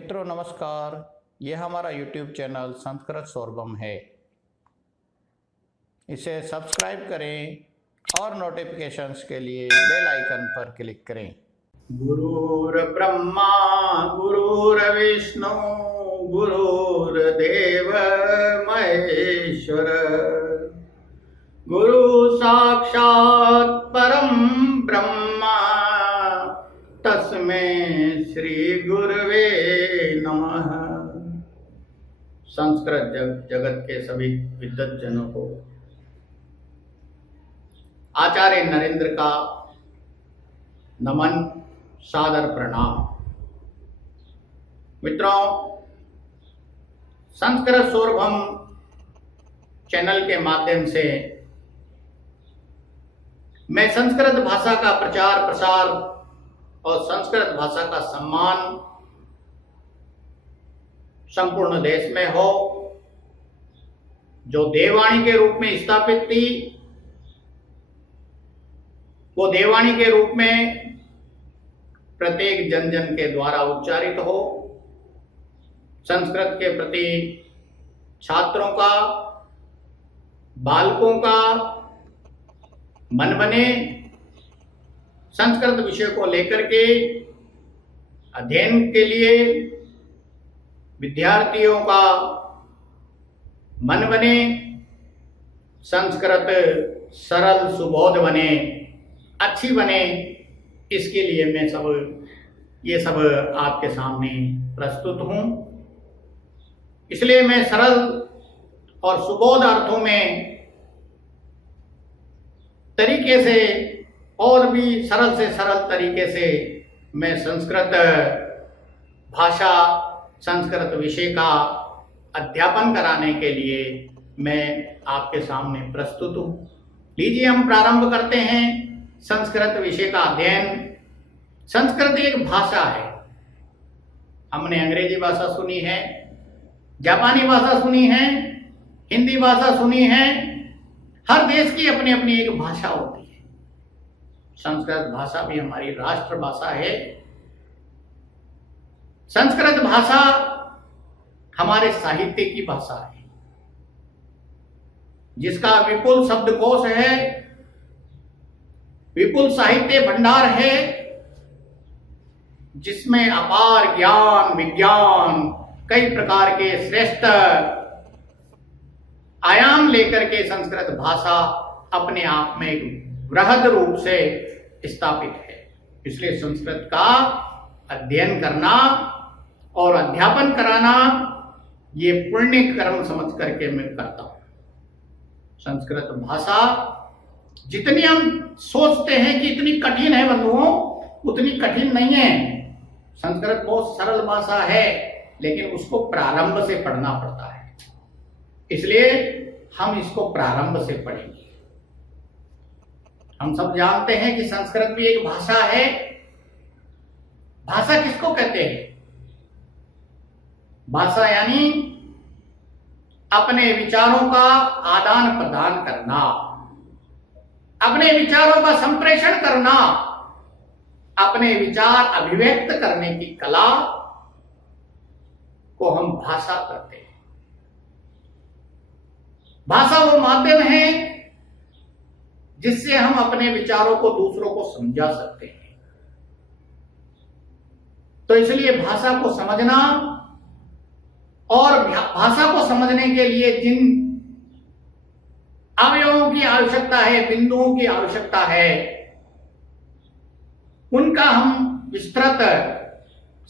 मित्रों नमस्कार, यह हमारा YouTube चैनल संस्कृत सोरभम है। इसे सब्सक्राइब करें और नोटिफिकेशंस के लिए बेल आइकन पर क्लिक करें। गुरुर्ब्रह्मा गुरुर्विष्णु गुरुर्देव महेश्वर गुरु साक्षात् परम ब्रह्मा तस्मै श्री गुरवे नमः। संस्कृत जगत के सभी विद्वज्जनों को आचार्य नरेंद्र का नमन, सादर प्रणाम। मित्रों, संस्कृत सोरभम चैनल के माध्यम से मैं संस्कृत भाषा का प्रचार प्रसार और संस्कृत भाषा का सम्मान संपूर्ण देश में हो, जो देववाणी के रूप में स्थापित थी वो देववाणी के रूप में प्रत्येक जन जन के द्वारा उच्चारित हो, संस्कृत के प्रति छात्रों का, बालकों का मन बने, संस्कृत विषय को लेकर के अध्ययन के लिए विद्यार्थियों का मन बने, संस्कृत सरल सुबोध बने, अच्छी बने, इसके लिए मैं ये सब आपके सामने प्रस्तुत हूं। इसलिए मैं सरल और सुबोध अर्थों में तरीके से और भी सरल से सरल तरीके से मैं संस्कृत भाषा, संस्कृत विषय का अध्यापन कराने के लिए मैं आपके सामने प्रस्तुत हूं। लीजिए हम प्रारंभ करते हैं संस्कृत विषय का अध्ययन। संस्कृत एक भाषा है। हमने अंग्रेजी भाषा सुनी है, जापानी भाषा सुनी है, हिंदी भाषा सुनी है। हर देश की अपनी अपनी एक भाषा होती है। संस्कृत भाषा भी हमारी राष्ट्र भाषा है। संस्कृत भाषा हमारे साहित्य की भाषा है, जिसका विपुल शब्दकोश है, विपुल साहित्य भंडार है, जिसमें अपार ज्ञान विज्ञान कई प्रकार के श्रेष्ठ आयाम लेकर के संस्कृत भाषा अपने आप में एक बृहद रूप से स्थापित है। इसलिए संस्कृत का अध्ययन करना और अध्यापन कराना ये पुण्य कर्म समझ करके मैं करता हूं। संस्कृत भाषा जितनी हम सोचते हैं कि इतनी कठिन है बंधुओं, उतनी कठिन नहीं है। संस्कृत बहुत सरल भाषा है, लेकिन उसको प्रारंभ से पढ़ना पड़ता है। इसलिए हम इसको प्रारंभ से पढ़ेंगे। हम सब जानते हैं कि संस्कृत भी एक भाषा है। भाषा किसको कहते हैं? भाषा यानी अपने विचारों का आदान प्रदान करना, अपने विचारों का संप्रेषण करना, अपने विचार अभिव्यक्त करने की कला को हम भाषा कहते हैं। भाषा वो माध्यम है जिससे हम अपने विचारों को दूसरों को समझा सकते हैं। तो इसलिए भाषा को समझना और भाषा को समझने के लिए जिन अवयवों की आवश्यकता है, बिंदुओं की आवश्यकता है, उनका हम विस्तृत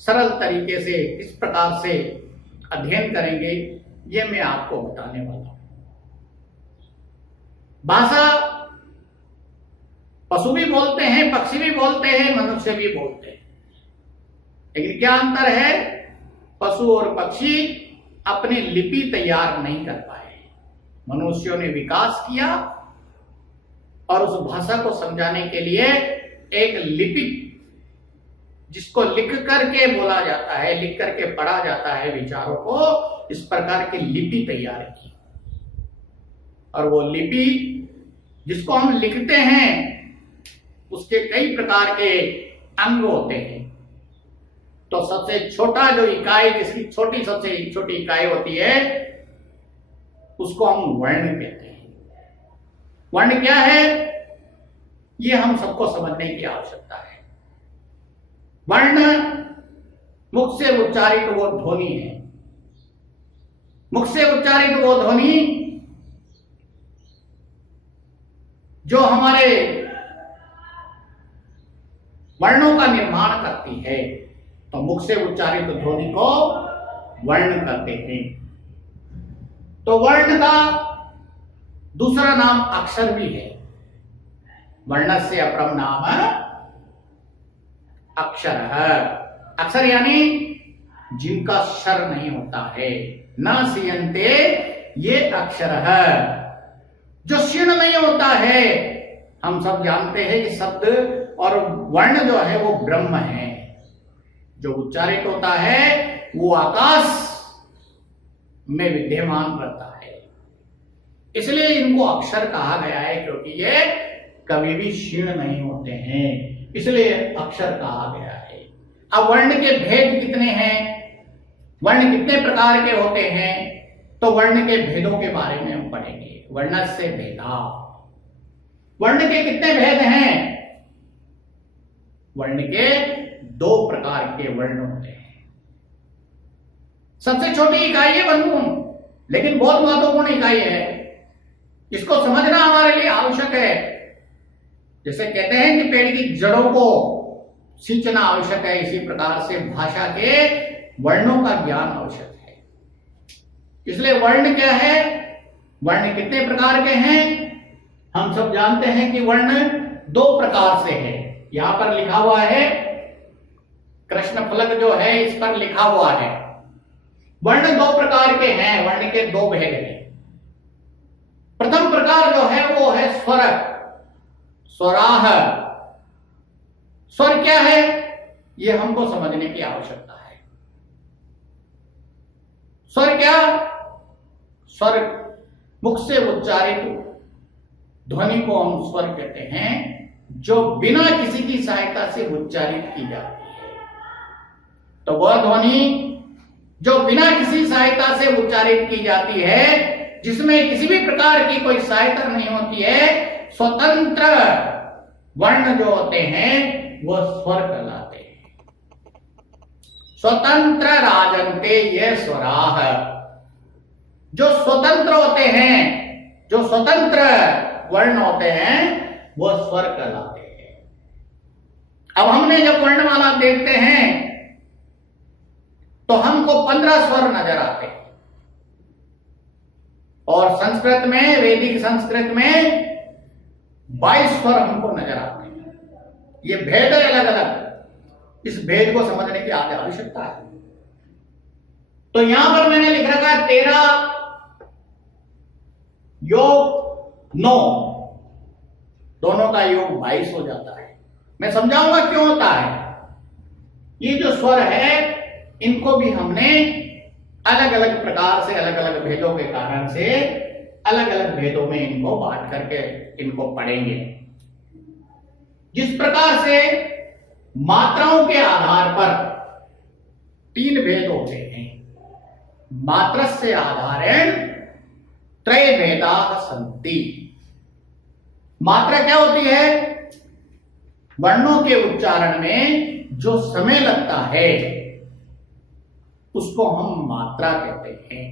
सरल तरीके से किस प्रकार से अध्ययन करेंगे, ये मैं आपको बताने वाला हूं। भाषा पशु भी बोलते हैं, पक्षी भी बोलते हैं, मनुष्य भी बोलते हैं। लेकिन क्या अंतर है? पशु और पक्षी अपनी लिपि तैयार नहीं कर पाए। मनुष्यों ने विकास किया और उस भाषा को समझाने के लिए एक लिपि, जिसको लिख करके बोला जाता है, लिख करके पढ़ा जाता है विचारों को, इस प्रकार की लिपि तैयार की। और वो लिपि जिसको हम लिखते हैं, उसके कई प्रकार के अंग होते हैं। तो सबसे छोटा जो इकाई, जिसकी सबसे छोटी इकाई होती है, उसको हम वर्ण कहते हैं। वर्ण क्या है, ये हम सबको समझने की आवश्यकता है। वर्ण मुख से उच्चारित वो ध्वनि है। मुख से उच्चारित वो ध्वनि जो हमारे वर्णों का निर्माण करती है, तो मुख से उच्चारित ध्वनि को वर्ण कहते हैं। तो वर्ण का दूसरा नाम अक्षर भी है। वर्णस्य अपरम नाम अक्षर है। अक्षर यानी जिनका शर नहीं होता है, न सीयन्ते, ये अक्षर है। जो क्षीण नहीं होता है, हम सब जानते हैं कि शब्द और वर्ण जो है वो ब्रह्म है। जो उच्चारित होता है वो आकाश में विद्यमान रहता है, इसलिए इनको अक्षर कहा गया है, क्योंकि ये कभी भी क्षीण नहीं होते हैं, इसलिए अक्षर कहा गया है। अब वर्ण के भेद कितने हैं, वर्ण कितने प्रकार के होते हैं, तो वर्ण के भेदों के बारे में हम पढ़ेंगे। वर्णस्य भेदा, वर्ण के कितने भेद हैं? वर्ण के 2 प्रकार के वर्ण होते हैं। सबसे छोटी इकाई है बंधु, लेकिन बहुत महत्वपूर्ण इकाई है। इसको समझना हमारे लिए आवश्यक है। जैसे कहते हैं कि पेड़ की जड़ों को सींचना आवश्यक है, इसी प्रकार से भाषा के वर्णों का ज्ञान आवश्यक है। इसलिए वर्ण क्या है, वर्ण कितने प्रकार के हैं? हम सब जानते हैं कि वर्ण 2 प्रकार से है। यहां पर लिखा हुआ है, कृष्ण फलक जो है इस पर लिखा हुआ है। वर्ण 2 प्रकार के हैं, वर्ण के 2 भेद हैं। प्रथम प्रकार जो है वो है स्वर, स्वराह। स्वर क्या है, ये हमको समझने की आवश्यकता है। स्वर क्या? स्वर मुख से उच्चारित ध्वनि को हम स्वर कहते हैं, जो बिना किसी की सहायता से उच्चारित की जाती है। तो वह ध्वनि जो बिना किसी सहायता से उच्चारित की जाती है, जिसमें किसी भी प्रकार की कोई सहायता नहीं होती है, स्वतंत्र वर्ण जो होते हैं वह स्वर कहलाते हैं। स्वतंत्र राजन्ते ये स्वराह, जो स्वतंत्र होते हैं, जो स्वतंत्र वर्ण होते हैं, वह स्वर कहलाते हैं। अब हमने जब वर्णमाला देखते हैं तो हमको 15 स्वर नजर आते हैं, और संस्कृत में, वैदिक संस्कृत में 22 स्वर हमको नजर आते हैं। ये भेद है अलग अलग, इस भेद को समझने की आवश्यकता है। तो यहां पर मैंने लिख रखा है 13 योग 9, दोनों का योग 22 हो जाता है। मैं समझाऊंगा क्यों होता है। ये जो स्वर है, इनको भी हमने अलग अलग प्रकार से, अलग अलग भेदों के कारण से, अलग अलग भेदों में इनको बांट करके इनको पढ़ेंगे। जिस प्रकार से मात्राओं के आधार पर 3 भेद होते हैं। मात्रस्य आधारेण त्रय भेदा सन्ति। मात्रा क्या होती है? वर्णों के उच्चारण में जो समय लगता है उसको हम मात्रा कहते हैं।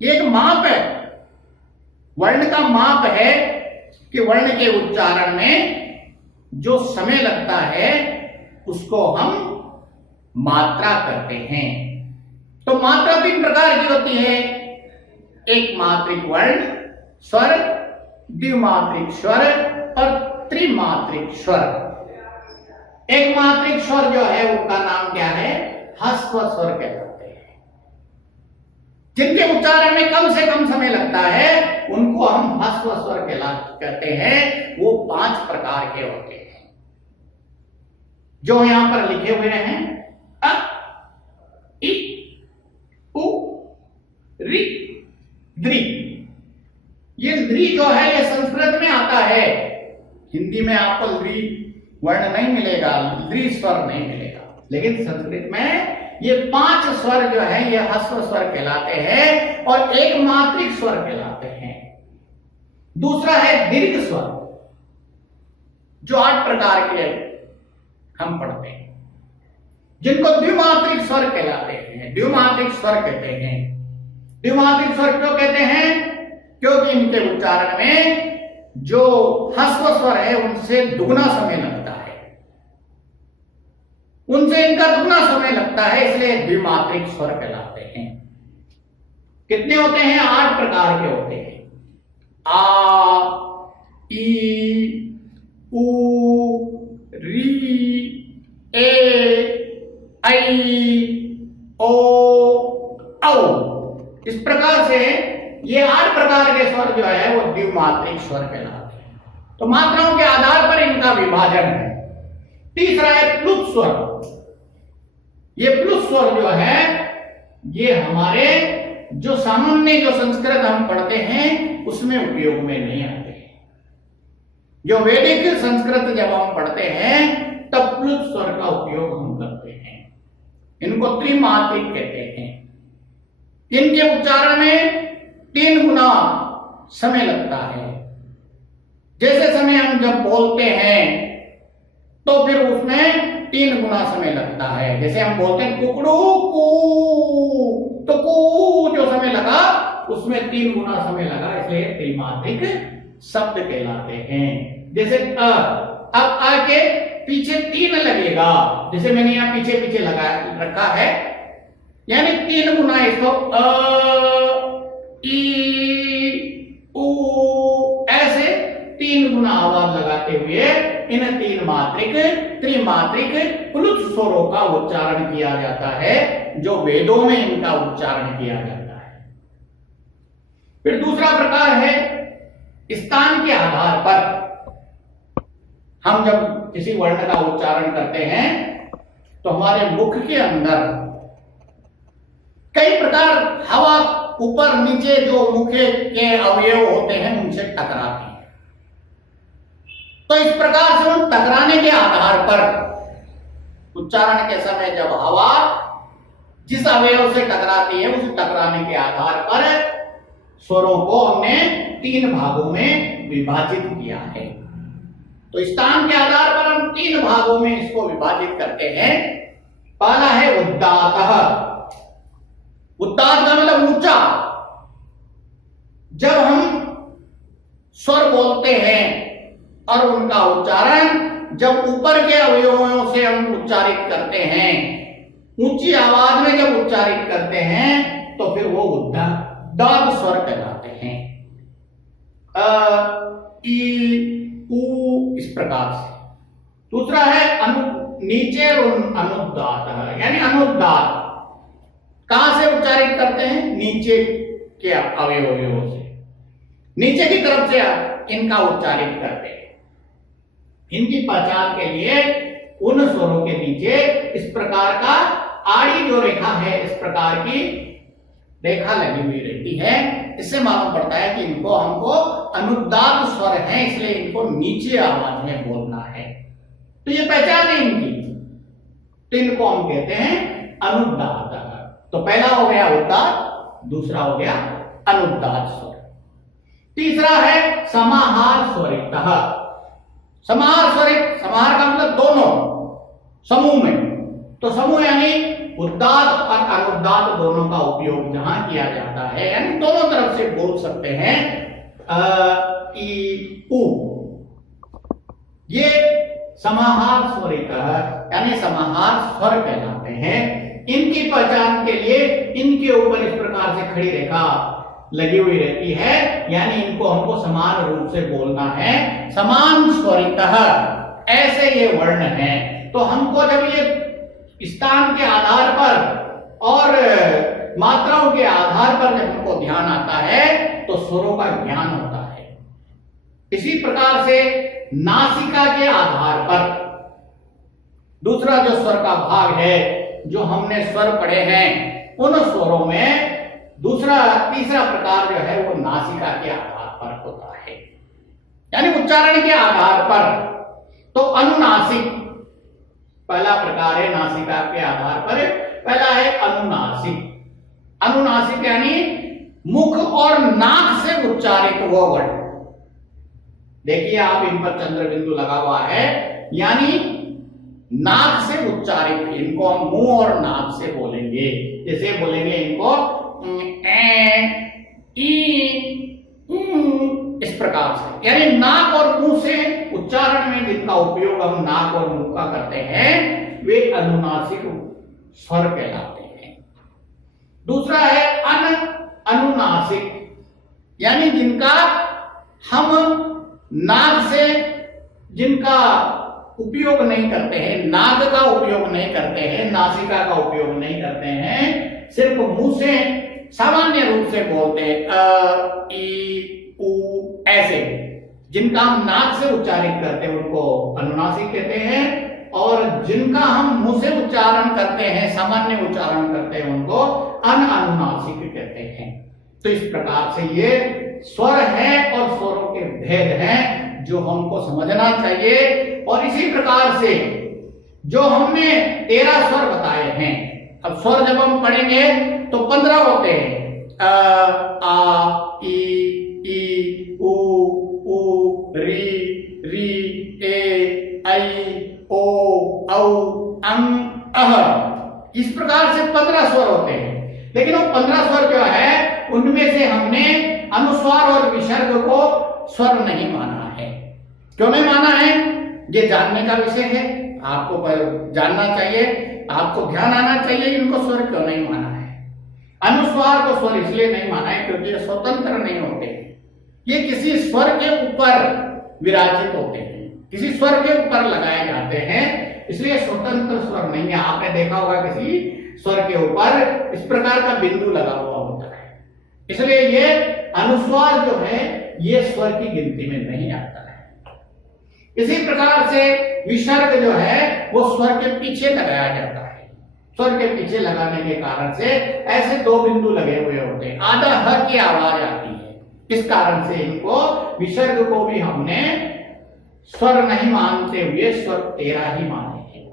ये एक माप है, वर्ण का माप है कि वर्ण के उच्चारण में जो समय लगता है उसको हम मात्रा कहते हैं। तो मात्रा 3 प्रकार की होती है। एक मात्रिक वर्ण, स्वर, द्विमात्रिक स्वर और त्रिमात्रिक स्वर। एक मात्रिक स्वर जो है उनका नाम क्या है? ह्रस्व स्वर कहलाते हैं। जिनके उच्चारण में कम से कम समय लगता है उनको हम ह्रस्व स्वर कहते हैं। वो 5 प्रकार के होते हैं जो यहां पर लिखे हुए हैं। अ, इ, उ, रि, द्रि। ये द्रि जो है ये संस्कृत में आता है, हिंदी में आपको द्रि वर्ण नहीं मिलेगा, द्रि स्वर नहीं मिलेगा। लेकिन संस्कृत में ये 5 स्वर जो है ये ह्रस्व स्वर कहलाते हैं और एक मात्रिक स्वर कहलाते हैं। दूसरा है दीर्घ स्वर, जो 8 प्रकार के हम पढ़ते हैं, जिनको द्विमात्रिक स्वर कहलाते हैं, द्विमात्रिक स्वर कहते हैं। द्विमात्रिक स्वर क्यों कहते हैं? क्योंकि इनके उच्चारण में जो ह्रस्व स्वर है उनसे दुगना समय लगता है, उनसे इनका दुगना समय लगता है, इसलिए द्विमात्रिक स्वर कहलाते हैं। कितने होते हैं? 8 प्रकार के होते हैं। आ, ई, उ, री, ए, ऐ, ओ, औ। इस प्रकार से ये 8 प्रकार के स्वर जो है वो द्विमात्रिक स्वर कहलाते हैं। तो मात्राओं के आधार पर इनका विभाजन है। तीसरा है प्लुत स्वर। ये प्लुत स्वर जो है ये हमारे जो सामान्य जो संस्कृत हम पढ़ते हैं उसमें उपयोग में नहीं आते। जो वैदिक संस्कृत जब हम पढ़ते हैं तब प्लुत स्वर का उपयोग हम करते हैं। इनको त्रिमात्रिक कहते हैं। इनके उच्चारण में 3 गुना समय लगता है। जैसे समय हम जब बोलते हैं तो फिर उसमें 3 गुना समय लगता है। जैसे हम बोलते हैं कुकड़ू कू, तो कू जो समय लगा उसमें 3 गुना समय लगा, इसलिए त्रिमात्रिक शब्द कहलाते हैं। जैसे अब आ के पीछे 3 लगेगा, जैसे मैंने यहाँ पीछे पीछे लगा रखा है, यानी 3 गुना इसको ई, उ, ऐसे 3 गुना आवाज लगाते हुए इन 3 मात्रिक त्रिमात्रिक प्लुत स्वरों का उच्चारण किया जाता है, जो वेदों में इनका उच्चारण किया जाता है। फिर दूसरा प्रकार है स्थान के आधार पर। हम जब किसी वर्ण का उच्चारण करते हैं तो हमारे मुख के अंदर कई प्रकार हवा ऊपर नीचे जो मुख के अवयव होते हैं उनसे टकराती है। तो इस प्रकार से उन टकराने के आधार पर उच्चारण के समय जब हवा जिस अवयव से टकराती है उस टकराने के आधार पर स्वरों को हमने 3 भागों में विभाजित किया है। तो स्थान के आधार पर हम 3 भागों में इसको विभाजित करते हैं। पहला है उद्दात। उद्दात का मतलब ऊंचा। जब हम स्वर बोलते हैं और उनका उच्चारण जब ऊपर के अवयवों से हम उच्चारित करते हैं, ऊंची आवाज में जब उच्चारित करते हैं तो फिर वो उद्दात स्वर कहलाते हैं। ई, उ, इस प्रकार से। दूसरा है नीचे अनुदात, यानी अनुदात कहां से उच्चारित करते हैं? नीचे के अवयवों से, नीचे की तरफ से इनका उच्चारित करते हैं। इनकी पहचान के लिए उन स्वरों के नीचे इस प्रकार का आड़ी जो रेखा है, इस प्रकार की रेखा लगी हुई रहती है। इससे मालूम पड़ता है कि इनको हमको अनुदात स्वर है, इसलिए इनको नीचे आवाज में बोलना है। तो ये पहचान है इनकी, तो इनको हम कहते हैं अनुदात। तो पहला हो गया उद्दात, दूसरा हो गया अनुदात स्वर। तीसरा है समाहार स्वरित। समाहार स्वरित, समाहार का मतलब दोनों समूह में। तो समूह यानी उद्दात और अनुदात दोनों का उपयोग जहां किया जाता है, यानी दोनों तरफ से बोल सकते हैं। ई, उ, ये समाहार स्वरित यानी समाहार स्वर कहलाते हैं। इनकी पहचान के लिए इनके ऊपर इस प्रकार से खड़ी रेखा लगी हुई रहती है, यानी इनको हमको समान रूप से बोलना है। समान स्वरितः ऐसे ये वर्ण हैं। तो हमको जब ये स्थान के आधार पर और मात्राओं के आधार पर जब हमको ध्यान आता है तो स्वरों का ज्ञान होता है। इसी प्रकार से नासिका के आधार पर दूसरा जो स्वर का भाग है, जो हमने स्वर पढ़े हैं उन स्वरों में तीसरा प्रकार जो है वो नासिका के आधार पर होता है, यानी उच्चारण के आधार पर। तो अनुनासिक पहला प्रकार है नासिका के आधार पर, पहला है अनुनासिक। अनुनासिक यानी मुख और नाक से उच्चारित वो वर्ड। देखिए आप इन पर चंद्र बिंदु लगा हुआ है, यानी नाक से उच्चारित, इनको हम मुंह और नाक से बोलेंगे। जैसे बोलेंगे इनको इस प्रकार से, यानी नाक और मुंह से उच्चारण में जिनका उपयोग हम नाक और मुंह का करते हैं वे अनुनासिक स्वर कहलाते हैं। दूसरा है अनुनासिक, यानी जिनका हम नाक से जिनका उपयोग नहीं करते हैं, नाक का उपयोग नहीं करते हैं, नासिका का उपयोग नहीं करते हैं, सिर्फ मुंह से सामान्य रूप से बोलते हैं अ ई उ ऐसे, जिनका हम नाक से उच्चारित करते हैं उनको अनुनासिक कहते हैं, और जिनका हम मुंह से उच्चारण करते हैं, सामान्य उच्चारण करते हैं, उनको अनुनासिक कहते हैं। तो इस प्रकार से ये स्वर है और स्वरों के भेद हैं जो हमको समझना चाहिए। और इसी प्रकार से जो हमने 13 स्वर बताए हैं, अब स्वर जब हम पढ़ेंगे तो 15 होते हैं, आ ई उ री री ए ऐ ओ औ अं अह, इस प्रकार से 15 स्वर होते हैं। लेकिन वो 15 स्वर जो है उनमें से हमने अनुस्वार और विसर्ग को स्वर नहीं माना है। क्यों नहीं माना है, ये जानने का विषय है, आपको जानना चाहिए, आपको ध्यान आना चाहिए इनको स्वर क्यों नहीं माना है। अनुस्वार को स्वर इसलिए नहीं माना है क्योंकि ये स्वतंत्र नहीं होते, ये किसी स्वर के ऊपर विराजित होते हैं, किसी स्वर के ऊपर लगाए जाते हैं, इसलिए स्वतंत्र स्वर नहीं है। आपने देखा होगा किसी स्वर के ऊपर इस प्रकार का बिंदु लगा हुआ होता है, इसलिए ये अनुस्वार जो है ये स्वर की गिनती में नहीं आता है। इसी प्रकार से विसर्ग जो है वो स्वर के पीछे लगाया जाता है, स्वर के पीछे लगाने के कारण से ऐसे 2 बिंदु लगे हुए होते हैं, आधा ह की आवाज आती है, इस कारण से इनको विसर्ग को भी हमने स्वर नहीं मानते हुए स्वर 13 ही माने हैं।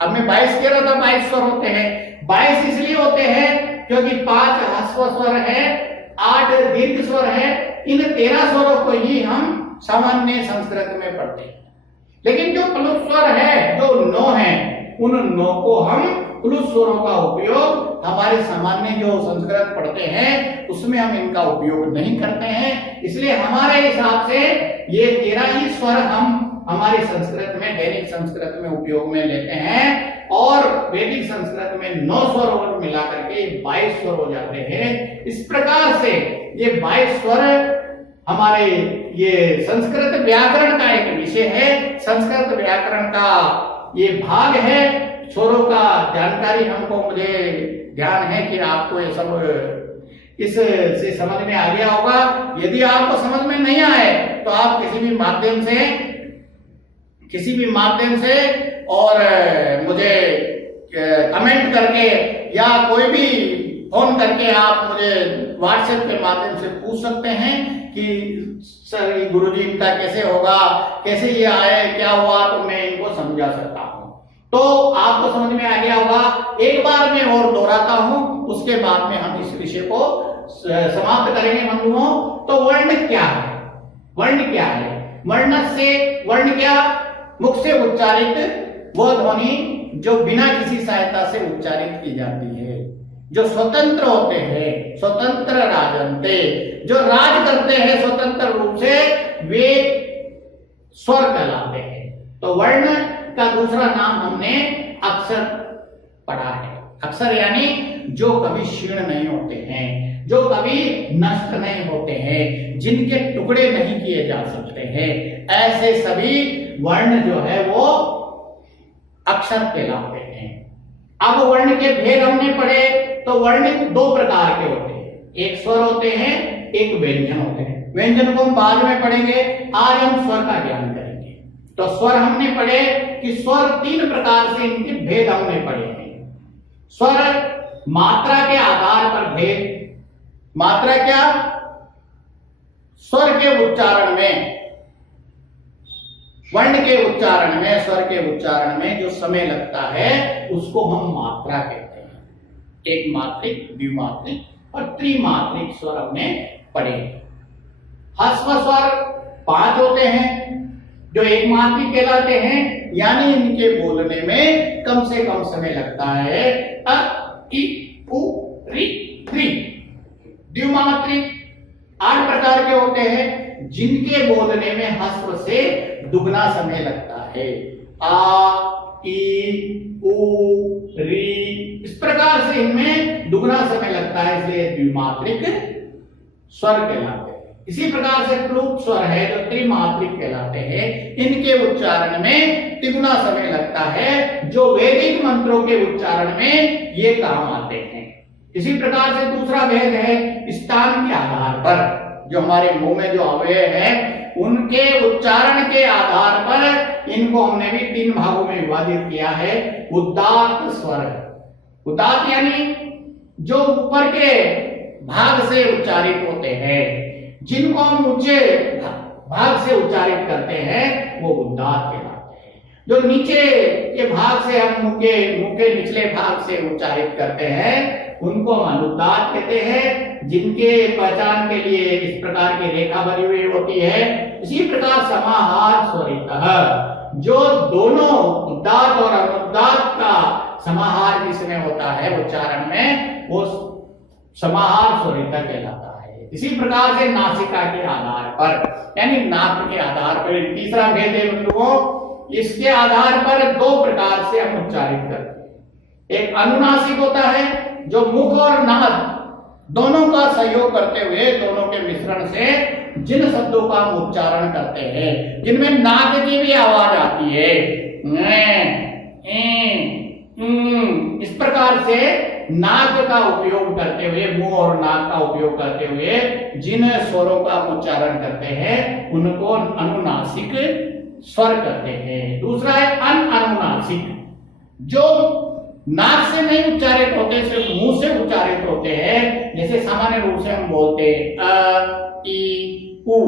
अब मैं 22 कह रहा था, 22 स्वर होते हैं, 22 इसलिए होते हैं क्योंकि 5 ह्रस्व स्वर है, 8 दीर्घ स्वर है, इन 13 स्वरों को ही हम सामान्य संस्कृत में पढ़ते हैं। लेकिन जो प्लुत स्वर है, जो 9 है, उन 9 को हम प्लुत स्वरों का उपयोग हमारे सामान्य जो संस्कृत पढ़ते हैं उसमें हम इनका उपयोग नहीं करते हैं। इसलिए हमारे हिसाब से ये 13 ही स्वर हम हमारे संस्कृत में, दैनिक संस्कृत में उपयोग में लेते हैं, और वैदिक संस्कृत में 9 स्वर और मिला करके 22 स्वर हो जाते हैं। इस प्रकार से ये 22 स्वर हमारे ये संस्कृत व्याकरण का एक विषय है, संस्कृत व्याकरण का ये भाग है। स्वरों का जानकारी हमको, मुझे ध्यान है कि आपको ये सब इस से समझ में आ गया होगा। यदि आपको समझ में नहीं आए तो आप किसी भी माध्यम से और मुझे कमेंट करके या कोई भी फोन करके आप मुझे व्हाट्सएप के माध्यम से पूछ सकते हैं कि सर गुरुजी इनका कैसे होगा, कैसे ये आए, क्या हुआ, तो मैं इनको समझा सकता हूँ। तो आपको समझ में आ गया होगा। एक बार मैं और दोहराता हूं, उसके बाद में हम इस विषय को समाप्त करेंगे बंधुओं। तो वर्ण क्या है? वर्ण क्या है? वर्ण क्या? मुख से उच्चारित वो ध्वनि जो बिना किसी सहायता से उच्चारित की जाती है, जो स्वतंत्र होते हैं, स्वतंत्र राजन्ते, जो राज करते हैं स्वतंत्र रूप से, वे स्वर कहलाते हैं। तो वर्ण का दूसरा नाम हमने अक्षर पढ़ा है। अक्षर यानी जो कभी क्षीण नहीं होते हैं, जो कभी नष्ट नहीं होते हैं, जिनके टुकड़े नहीं किए जा सकते हैं, ऐसे सभी वर्ण जो है वो अक्षर कहलाते हैं। अब वर्ण के भेद हमने पढ़े, तो वर्ण 2 प्रकार के होते हैं, एक स्वर होते हैं, एक व्यंजन होते हैं। व्यंजन को हम बाद में पढ़ेंगे, आज हम स्वर का ज्ञान करेंगे। तो स्वर हमने पढ़े कि स्वर 3 प्रकार से, इनके भेद हमने पढ़े हैं। स्वर मात्रा के आधार पर भेद। मात्रा क्या? स्वर के उच्चारण में वर्ण के उच्चारण में, स्वर के उच्चारण में जो समय लगता है उसको हम मात्रा कहते हैं। एक मात्रिक, द्विमात्रिक और त्रिमात्रिक स्वर हमने पढ़े। ह्रस्व स्वर 5 होते हैं जो एक मात्रिक कहलाते हैं, यानी इनके बोलने में कम से कम समय लगता है। अ, इ, उ, रि, त्री। द्विमात्रिक 8 प्रकार के होते हैं जिनके बोलने में ह्रस्व से दुगना समय लगता है। आ, ई, उ, री, इस प्रकार से इनमें दुगना समय लगता है, इसलिए द्विमात्रिक स्वर कहलाते हैं। इसी प्रकार से प्लुत स्वर है जो त्रिमात्रिक कहलाते हैं, इनके उच्चारण में तिगुना समय लगता है, जो वैदिक मंत्रों के उच्चारण में ये काम आते हैं। इसी प्रकार से दूसरा भेद है स्थान के आधार पर, जो हमारे मुंह में जो अवयव है उनके उच्चारण के आधार पर इनको हमने भी 3 भागों में विभाजित किया है। उदात्त स्वर, उदात्त यानी जो ऊपर के भाग से उच्चारित होते हैं, जिनको हम ऊंचे भाग से उच्चारित करते हैं वो उदात्त कहलाते हैं। जो नीचे के भाग से हम मुंह के निचले भाग से उच्चारित करते हैं उनको हम अनुदात्त कहते हैं, जिनके पहचान के लिए इस प्रकार की रेखा बनी हुई होती है। इसी प्रकार समाहार स्वरितः, जो दोनों उदात्त और अनुदात्त का समाहार जिसमें होता है उच्चारण में, वो समाहार स्वरितः कहलाता है। इसी प्रकार से नासिका के आधार पर, यानी नाक के आधार पर तीसरा भेद है बंधुओं, इसके आधार पर 2 प्रकार से हम उच्चारित करते हैं। एक अनुनासिक होता है जो मुख और नाक दोनों का सहयोग करते हुए, दोनों के मिश्रण से जिन शब्दों का हम उच्चारण करते हैं, जिनमें नाक की भी आवाज आती है, इस प्रकार से नाक का उपयोग करते हुए, मुंह और नाक का उपयोग करते हुए जिन स्वरों का उच्चारण करते हैं उनको अनुनासिक स्वर कहते हैं। दूसरा है अनुनासिक, जो नाक से नहीं उच्चारित होते, सिर्फ मुंह से उच्चारित होते हैं, जैसे सामान्य रूप से हम बोलते हैं अ, ई, उ,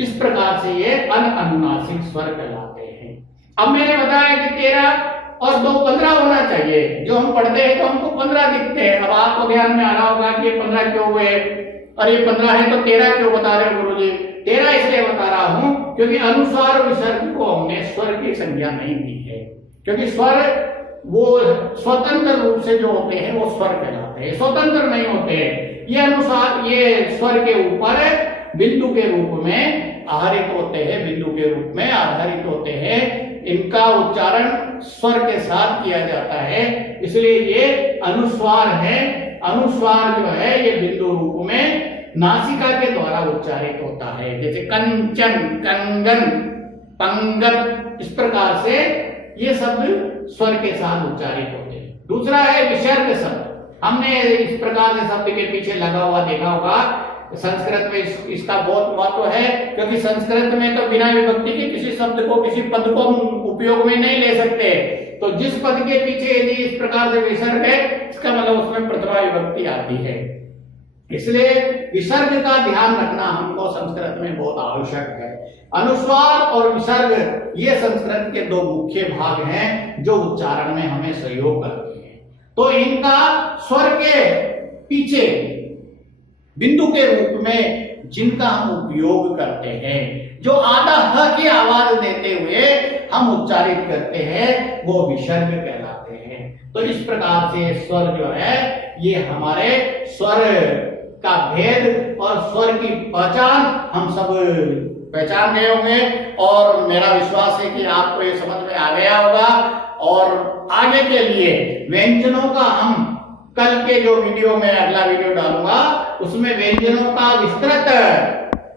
इस प्रकार से ये अनुनासिक स्वर कहलाते हैं। अब मैंने बताया कि 13 और 2 15 होना चाहिए। जो हम पढ़ते हैं तो हमको 15 दिखते हैं। अब आपको ध्यान में आना होगा कि 15 क्यों हुए, अरे 15 है तो 13 क्यों बता रहे हो गुरुजी? 13 इसलिए बता रहा हूं क्योंकि अनुस्वार विसर्ग को हमने स्वर की संज्ञा नहीं दी है, क्योंकि स्वर वो स्वतंत्र रूप से जो होते हैं वो स्वर कहलाते हैं, स्वतंत्र नहीं होते हैं। ये अनुसार ये स्वर के ऊपर बिंदु के रूप में आधारित होते हैं, बिंदु के रूप में आधारित होते हैं। इनका उच्चारण स्वर के साथ किया जाता है, इसलिए ये अनुस्वार है। अनुस्वार जो है ये बिंदु रूप में नासिका के द्वारा उच्चारित होता है, जैसे कंचन, कंगन, पंगत, इस प्रकार से ये शब्द स्वर के साथ उच्चारित होते हैं। दूसरा है विसर्ग शब्द। हमने इस प्रकार से शब्द के पीछे लगा हुआ देखा होगा। संस्कृत में इसका बहुत महत्व है, क्योंकि संस्कृत में तो बिना विभक्ति के किसी शब्द को, किसी पद को उपयोग में नहीं ले सकते। तो जिस पद के पीछे यदि इस प्रकार से विसर्ग है, इसका मतलब उसमें प्रथमा विभक्ति आती है। इसलिए विसर्ग का ध्यान रखना हमको संस्कृत में बहुत आवश्यक है। अनुस्वार और विसर्ग ये संस्कृत के 2 मुख्य भाग हैं जो उच्चारण में हमें सहयोग करते हैं। तो इनका स्वर के पीछे बिंदु के रूप में जिनका हम उपयोग करते हैं, जो आधा ह की आवाज देते हुए हम उच्चारित करते हैं, वो विसर्ग कहलाते हैं। तो इस प्रकार से स्वर जो है ये हमारे स्वर का भेद और स्वर की पहचान हम सब पहचान गए होंगे, और मेरा विश्वास है कि आपको ये समझ में आ गया होगा। और आगे के लिए व्यंजनों का हम कल के जो वीडियो में अगला वीडियो डालूंगा उसमें व्यंजनों का विस्तृत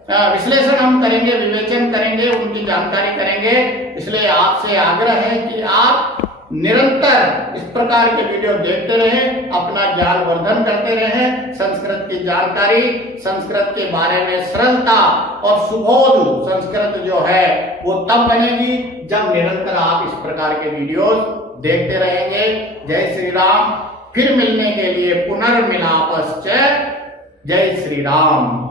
विश्लेषण हम करेंगे, विवेचन करेंगे, उनकी जानकारी करेंगे। इसलिए आपसे आग्रह है कि आप निरंतर इस प्रकार के वीडियो देखते रहें, अपना ज्ञान वर्धन करते रहें। संस्कृत की जानकारी, संस्कृत के बारे में सरलता और सुबोध संस्कृत जो है वो तब बनेगी जब निरंतर आप इस प्रकार के वीडियोस देखते रहेंगे। जय श्री राम। फिर मिलने के लिए पुनर्मिलापश्च। जय श्री राम।